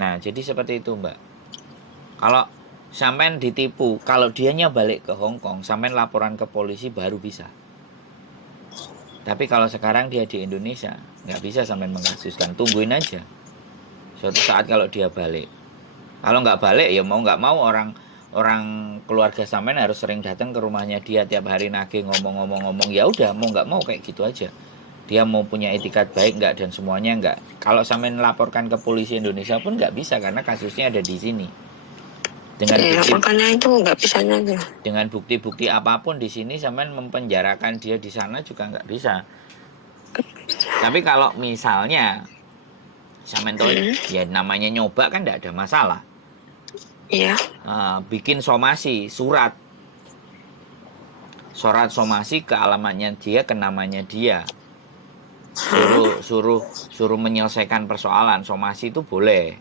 Nah, jadi seperti itu, Mbak. Kalau sampean ditipu, kalau dianya balik ke Hong Kong, sampean laporan ke polisi baru bisa. Tapi kalau sekarang dia di Indonesia, nggak bisa sampean mengkasuskan. Tungguin aja. Suatu saat kalau dia balik. Kalau nggak balik, ya mau nggak mau orang orang keluarga sampean harus sering datang ke rumahnya dia tiap hari nagih ngomong-ngomong-ngomong. Ya udah, mau nggak mau kayak gitu aja. Dia mau punya etikat baik nggak dan semuanya nggak. Kalau sampean laporkan ke polisi Indonesia pun nggak bisa karena kasusnya ada di sini. Dengan Iya, bukti makanya itu nggak bisa aja. dengan bukti-bukti apapun di sini sampean mempenjarakan dia di sana juga nggak bisa. Tapi kalau misalnya sampean tahu ya namanya nyoba kan nggak ada masalah. Iya. Bikin surat somasi ke alamatnya dia, ke namanya dia, suruh menyelesaikan persoalan. Somasi itu boleh,